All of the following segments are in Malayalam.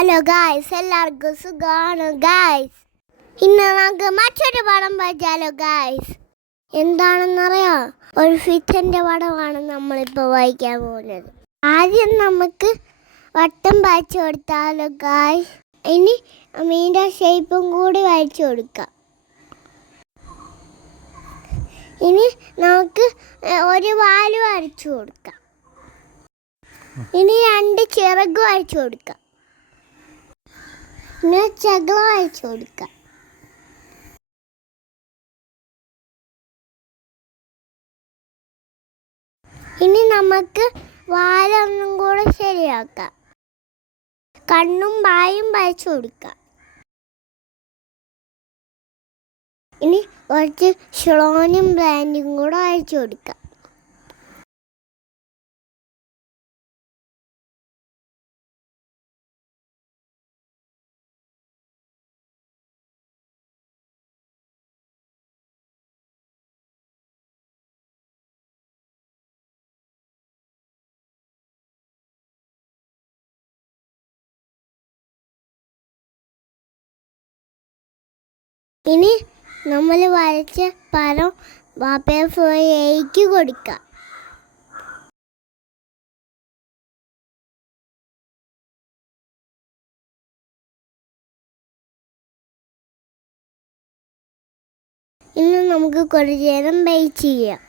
ഹലോ ഗായ്സ്, എല്ലാവർക്കും സുഖമാണ് ഗായ്സ്. ഇന്ന് നമുക്ക് മറ്റൊരു പടം വായിച്ചാലോ ഗായ്സ്. എന്താണെന്നറിയോ? ഒരു ഫിറ്റിൻ്റെ പടമാണ് നമ്മളിപ്പോൾ വായിക്കാൻ പോകുന്നത്. ആദ്യം നമുക്ക് വട്ടം വായിച്ചു കൊടുത്താലോ ഗായ്സ്. ഇനി മീൻ്റെ ഷേപ്പും കൂടി വായിച്ചു കൊടുക്കാം. ഇനി നമുക്ക് ഒരു വാല് വരച്ചു കൊടുക്കാം. ഇനി 2 ചിറക് വരച്ചു കൊടുക്കാം. ഇനി ചകിള വരച്ചു കൊടുക്കാം. ഇനി നമുക്ക് വാലൊന്നും കൂടെ ശരിയാക്കാം. കണ്ണും വായും വരച്ചു കൊടുക്കാം. ഇനി കുറച്ച് ഷ്ലോനും ബ്രാൻഡും കൂടെ വരച്ചു കൊടുക്കാം. ഇനി നമ്മൾ വരച്ച പടം പേപ്പർ ഫോയിലേക്ക് കൊടുക്കാം. ഇനി നമുക്ക് കുറച്ച് നേരം വെയിറ്റ് ചെയ്യാം.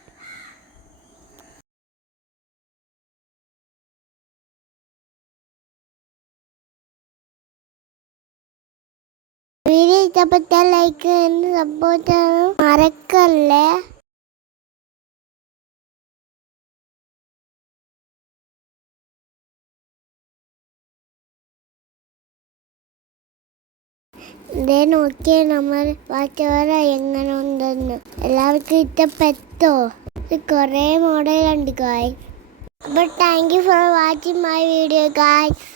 വീഡിയോ ഇഷ്ടപ്പെട്ടാൽ ലൈക്ക് സപ്പോർട്ട് ചെയ്യാൻ മറക്കല്ലേ. ഇതേ നോക്കിയേ നമ്മൾ വാച്ചവര എങ്ങനെ ഉണ്ടെന്ന്. എല്ലാവർക്കും ഇഷ്ടപ്പെട്ടോ? കുറേ മോഡലുണ്ട് ഗായ്സ്. അപ്പോൾ thank you for watching my video guys.